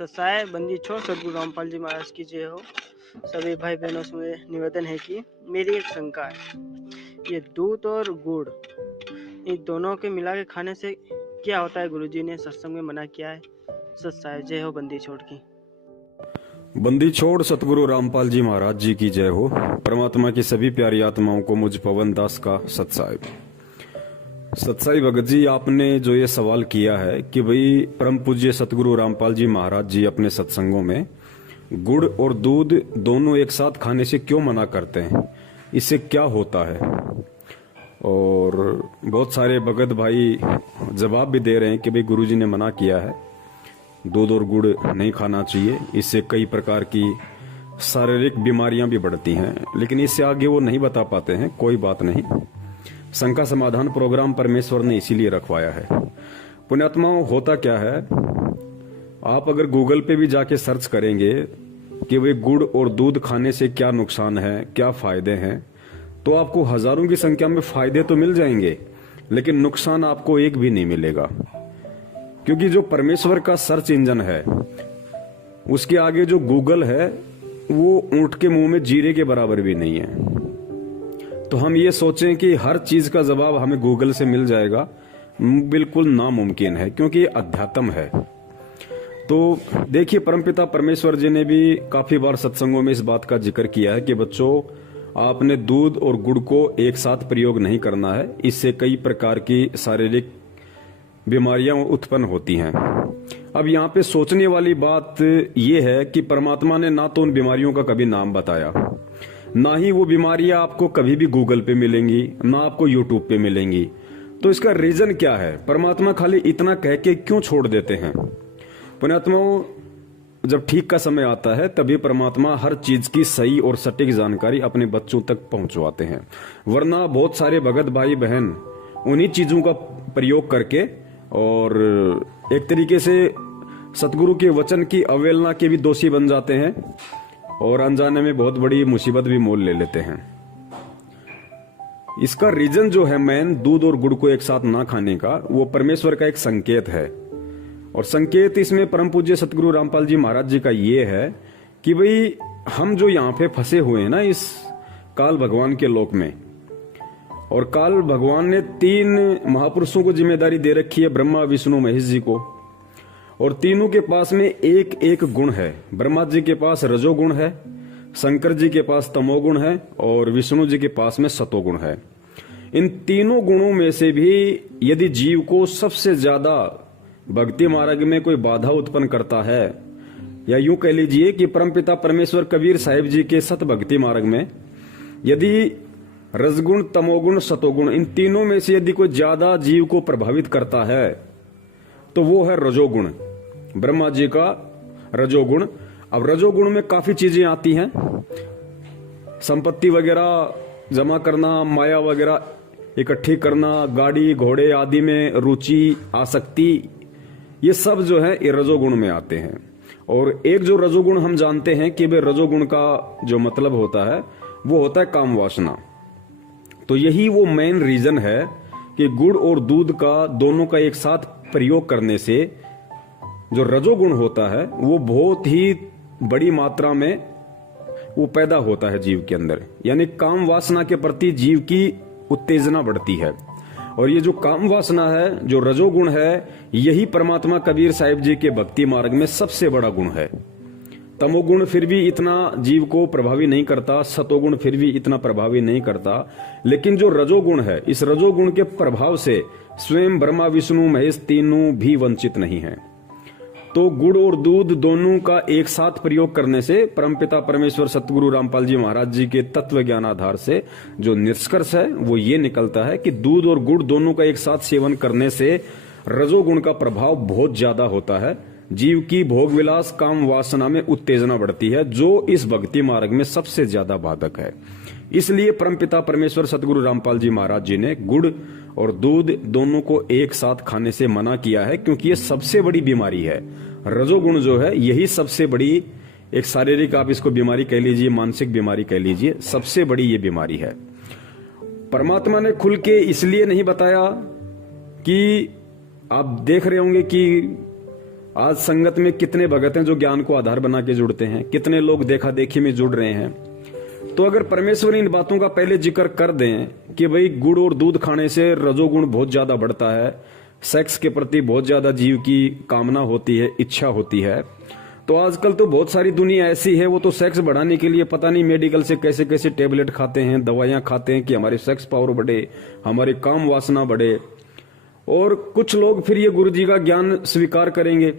सत्साय बंदी छोड़ सदगुरु रामपाल जी महाराज की जय हो। सभी भाई बहनों से मेरे निवेदन है कि मेरी एक शंका है, ये दूध और गुड़ इन दोनों के मिला के खाने से क्या होता है? गुरुजी ने सत्संग में मना किया है। सत्साय जय हो बंदी छोड़ की। बंदी छोड़ सतगुरु रामपाल जी महाराज जी की जय हो। परमात्मा की सभी प्यारी आत्माओं को मुझ पवन दास का सत्साई। सत्साई भगत जी, आपने जो ये सवाल किया है कि भाई परम पूज्य सतगुरु रामपाल जी महाराज जी अपने सत्संगों में गुड़ और दूध दोनों एक साथ खाने से क्यों मना करते हैं, इससे क्या होता है? और बहुत सारे भगत भाई जवाब भी दे रहे हैं कि भाई गुरुजी ने मना किया है, दूध और गुड़ नहीं खाना चाहिए, इससे कई प्रकार की शारीरिक बीमारियां भी बढ़ती हैं। लेकिन इससे आगे वो नहीं बता पाते हैं। कोई बात नहीं, शंका समाधान प्रोग्राम परमेश्वर ने इसीलिए रखवाया है। पुण्यात्माओं, होता क्या है, आप अगर गूगल पे भी जाके सर्च करेंगे कि वे गुड़ और दूध खाने से क्या नुकसान है, क्या फायदे हैं, तो आपको हजारों की संख्या में फायदे तो मिल जाएंगे, लेकिन नुकसान आपको एक भी नहीं मिलेगा। क्योंकि जो परमेश्वर का सर्च इंजन है, उसके आगे जो गूगल है वो ऊंट के मुंह में जीरे के बराबर भी नहीं है। तो हम ये सोचें कि हर चीज का जवाब हमें गूगल से मिल जाएगा, बिल्कुल नामुमकिन है, क्योंकि ये अध्यात्म है। तो देखिए, परमपिता परमेश्वर जी ने भी काफी बार सत्संगों में इस बात का जिक्र किया है कि बच्चों, आपने दूध और गुड़ को एक साथ प्रयोग नहीं करना है, इससे कई प्रकार की शारीरिक बीमारियां उत्पन्न होती हैं। अब यहाँ पे सोचने वाली बात यह है कि परमात्मा ने ना तो उन बीमारियों का कभी नाम बताया, ना ही वो बीमारियां आपको कभी भी गूगल पे मिलेंगी, ना आपको यूट्यूब पे मिलेंगी। तो इसका रीजन क्या है? परमात्मा खाली इतना कह के क्यों छोड़ देते हैं? पुण्यात्माओं, जब ठीक का समय आता है तभी परमात्मा हर चीज की सही और सटीक जानकारी अपने बच्चों तक पहुंचवाते हैं। वरना बहुत सारे भगत भाई बहन उन्हीं चीजों का प्रयोग करके और एक तरीके से सतगुरु के वचन की अवहेलना के भी दोषी बन जाते हैं और अनजाने में बहुत बड़ी मुसीबत भी मोल ले लेते हैं। इसका रीजन जो है मेन, दूध और गुड़ को एक साथ ना खाने का, वो परमेश्वर का एक संकेत है। और संकेत इसमें परम पूज्य सतगुरु रामपाल जी महाराज जी का ये है कि भाई हम जो यहाँ पे फंसे हुए हैं ना इस काल भगवान के लोक में, और काल भगवान ने 3 महापुरुषों को जिम्मेदारी दे रखी है, ब्रह्मा विष्णु महेश जी को, और तीनों के पास में एक एक गुण है। ब्रह्मा जी के पास रजोगुण है, शंकर जी के पास तमोगुण है, और विष्णु जी के पास में सतोगुण है। इन तीनों गुणों में से भी यदि जीव को सबसे ज्यादा भक्ति मार्ग में कोई बाधा उत्पन्न करता है, या यूं कह लीजिए कि परमपिता परमेश्वर कबीर साहिब जी के सत भक्ति मार्ग में यदि रजगुण तमोगुण सतोगुण इन तीनों में से यदि कोई ज्यादा जीव को प्रभावित करता है तो वो है रजोगुण, ब्रह्मा जी का रजोगुण। अब रजोगुण में काफी चीजें आती हैं, संपत्ति वगैरह जमा करना, माया वगैरह इकट्ठी करना, गाड़ी घोड़े आदि में रुचि, आसक्ति, ये सब जो है ये रजोगुण में आते हैं। और एक जो रजोगुण हम जानते हैं कि वे रजोगुण का जो मतलब होता है वो होता है काम वासना। तो यही वो मेन रीजन है कि गुड़ और दूध का दोनों का एक साथ प्रयोग करने से जो रजोगुण होता है वो बहुत ही बड़ी मात्रा में वो पैदा होता है जीव के अंदर, यानी काम वासना के प्रति जीव की उत्तेजना बढ़ती है। और ये जो काम वासना है, जो रजोगुण है, यही परमात्मा कबीर साहिब जी के भक्ति मार्ग में सबसे बड़ा गुण है। तमोगुण फिर भी इतना जीव को प्रभावी नहीं करता, सतोगुण फिर भी इतना प्रभावी नहीं करता, लेकिन जो रजोगुण है, इस रजोगुण के प्रभाव से स्वयं ब्रह्मा विष्णु महेश तीनों भी वंचित नहीं हैं। तो गुड़ और दूध दोनों का एक साथ प्रयोग करने से परमपिता परमेश्वर सतगुरु रामपाल जी महाराज जी के तत्व ज्ञान आधार से जो निष्कर्ष है वो ये निकलता है कि दूध और गुड़ दोनों का एक साथ सेवन करने से रजोगुण का प्रभाव बहुत ज्यादा होता है। जीव की भोग विलास काम वासना में उत्तेजना बढ़ती है, जो इस भक्ति मार्ग में सबसे ज्यादा बाधक है। इसलिए परमपिता परमेश्वर सतगुरु रामपाल जी महाराज जी ने गुड़ और दूध दोनों को एक साथ खाने से मना किया है, क्योंकि ये सबसे बड़ी बीमारी है। रजोगुण जो है यही सबसे बड़ी एक शारीरिक, आप इसको बीमारी कह लीजिए, मानसिक बीमारी कह लीजिए, सबसे बड़ी ये बीमारी है। परमात्मा ने खुल के इसलिए नहीं बताया कि आप देख रहे होंगे कि आज संगत में कितने भगत हैं जो ज्ञान को आधार बना के जुड़ते हैं, कितने लोग देखा देखी में जुड़ रहे हैं। तो अगर परमेश्वर इन बातों का पहले जिक्र कर दें कि भाई गुड़ और दूध खाने से रजोगुण बहुत ज्यादा बढ़ता है, सेक्स के प्रति बहुत ज्यादा जीव की कामना होती है, इच्छा होती है, तो आजकल तो बहुत सारी दुनिया ऐसी है वो तो सेक्स बढ़ाने के लिए पता नहीं मेडिकल से कैसे कैसे टेबलेट खाते हैं, दवाइयां खाते हैं कि हमारे सेक्स पावर बढ़े, हमारे काम वासना बढ़े। और कुछ लोग फिर ये गुरु जी का ज्ञान स्वीकार करेंगे,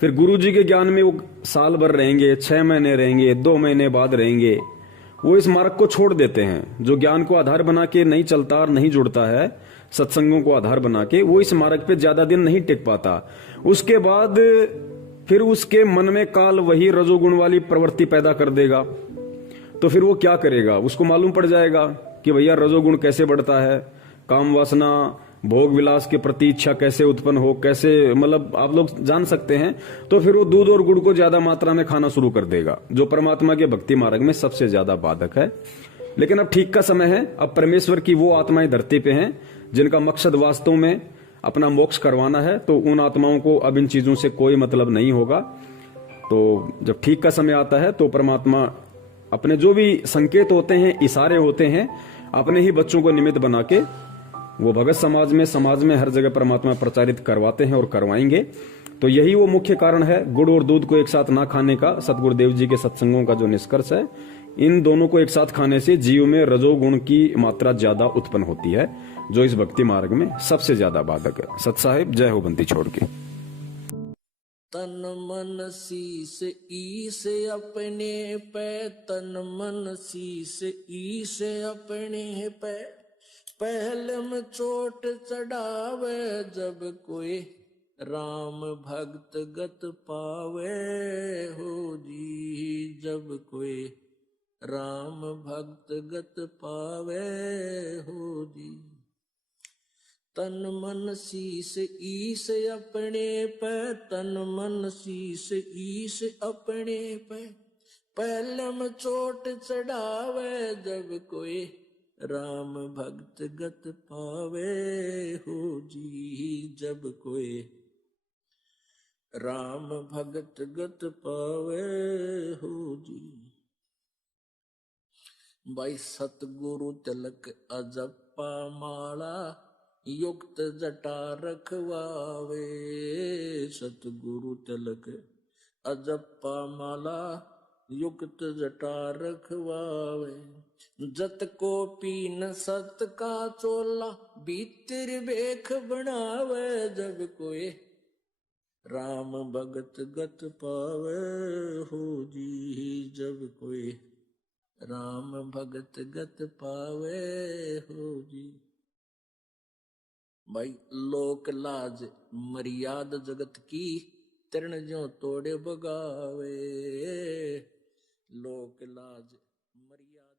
फिर गुरु जी के ज्ञान में वो साल भर रहेंगे, 6 महीने रहेंगे, 2 महीने बाद रहेंगे, वो इस मार्ग को छोड़ देते हैं। जो ज्ञान को आधार बना के नहीं चलता और नहीं जुड़ता है, सत्संगों को आधार बना के, वो इस मार्ग पे ज्यादा दिन नहीं टिक पाता। उसके बाद फिर उसके मन में काल वही रजोगुण वाली प्रवृत्ति पैदा कर देगा। तो फिर वो क्या करेगा, उसको मालूम पड़ जाएगा कि भैया रजोगुण कैसे बढ़ता है, काम वासना भोग विलास के प्रति इच्छा कैसे उत्पन्न हो, कैसे मतलब आप लोग जान सकते हैं। तो फिर वो दूध और गुड़ को ज्यादा मात्रा में खाना शुरू कर देगा, जो परमात्मा के भक्ति मार्ग में सबसे ज्यादा बाधक है। लेकिन अब ठीक का समय है, अब परमेश्वर की वो आत्माएं धरती पे हैं जिनका मकसद वास्तव में अपना मोक्ष करवाना है, तो उन आत्माओं को अब इन चीजों से कोई मतलब नहीं होगा। तो जब ठीक का समय आता है तो परमात्मा अपने जो भी संकेत होते हैं, इशारे होते हैं, अपने ही बच्चों को निमित्त बना के वो भगत समाज में हर जगह परमात्मा प्रचारित करवाते हैं और करवाएंगे। तो यही वो मुख्य कारण है गुड़ और दूध को एक साथ ना खाने का। सतगुरुदेव जी के सत्संगों का जो निष्कर्ष है, इन दोनों को एक साथ खाने से जीव में रजोगुण की मात्रा ज्यादा उत्पन्न होती है, जो इस भक्ति मार्ग में सबसे ज्यादा बाधक है। सत साहिब जय हो बंदी छोड़ के। तन मन शीस ईस अपने पे, तन मन शीस ईस अपने पे, पहले में चोट चढ़ावे जब कोई राम भक्त गत पावे हो जी, जब कोई राम भक्त गत पावे हो जी। तन मन शीस ईस अपने पे, तन मन शीस ईस अपने पे, पहले में चोट चढ़ावे जब कोई राम भक्त गत पावे हो जी, जब कोई राम भक्त गत पावे हो जी। भाई सतगुरु तिलक अजप्पा माला, युक्त जटा रखवावे, सतगुरु तिलक अजप्पा माला, युक्त जटा रखवावे। जत को पीन सत का चोला, भीतर बेख बनावे जब कोई राम भगत गत पावे हो जी, जब कोई राम भगत गत पावे हो जी। भाई लोक लाज मर्याद जगत की, तरण ज्यों तोड़े बगावे, लोक लाज मर्यादा।